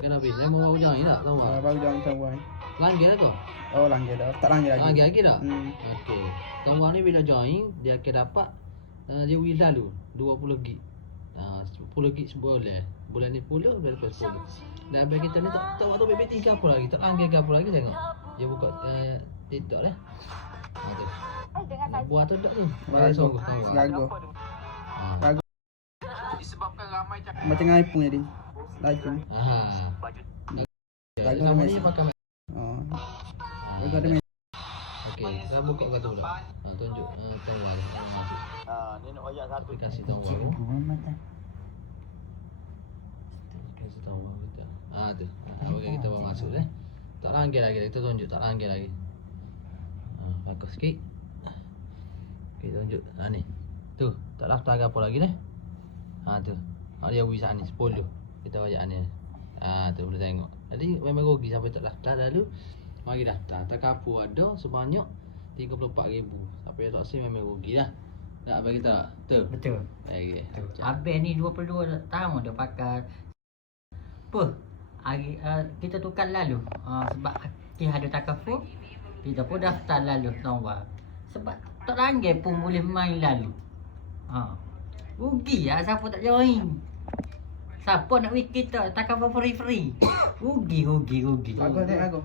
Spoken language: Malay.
Kenapa? Saya mau bawa join tak? Tahu Ah, tak? baru jangan tahu ai. Langgar tu? Oh langgar dah. Tak langgar lagi. Langgar lagi tak? Hmm. Okey. Tahu ni bila join, dia akan dapat uh, dia will lalu 20 gig. Ah, 10 gig sebulan. Bulan ni 10, bulan lepas 10. Dan bagi kita ni tak tahu atau BB3 ke apa lagi. Tak langgar ke apa lagi tengok. Dia buka uh, TikTok lah. Ha tu. Buat tu tak tu? Bagi Ragu. sungguh tahu. Ragu. Ha. Ragu. Macam iPhone jadi. iPhone. Aha. Ragu Kamu ada ni pakai Oh. Ah. Ragu ada mesej. Okey, kita buka kat tu pula. Ha, tunjuk uh, tahu ada. Ah, ni nak ayat satu. Aplikasi tahu baru. Aplikasi tahu kita. Ha tu. Ha, bagi kita bawa masuk eh. Tak langgar lagi, kita tunjuk tak langgar lagi. Ha, bagus sikit. Kita tunjuk. Ha ni. Tu, tak daftar apa lagi dah. Ha tu. Ha dia wisa ni 10. Kita bayar ni. Ha tu boleh tengok. Jadi memang rugi sampai tak daftar lalu. Mari daftar. Tak kapu ada sebanyak 34,000. Sampai tak sih memang rugi dah. Tak bagi tak? Tu. Betul. Okey. Betul. Abang ni 22 tahun dah pakai apa? Hari uh, kita tukar lalu. Uh, sebab kita ada takafu. Kita pun daftar lalu nombor. Sebab tak langgar pun boleh main lalu. Ha. Rugi lah siapa tak join. Siapa nak wik kita takafu free free. Rugi rugi rugi. Ragu.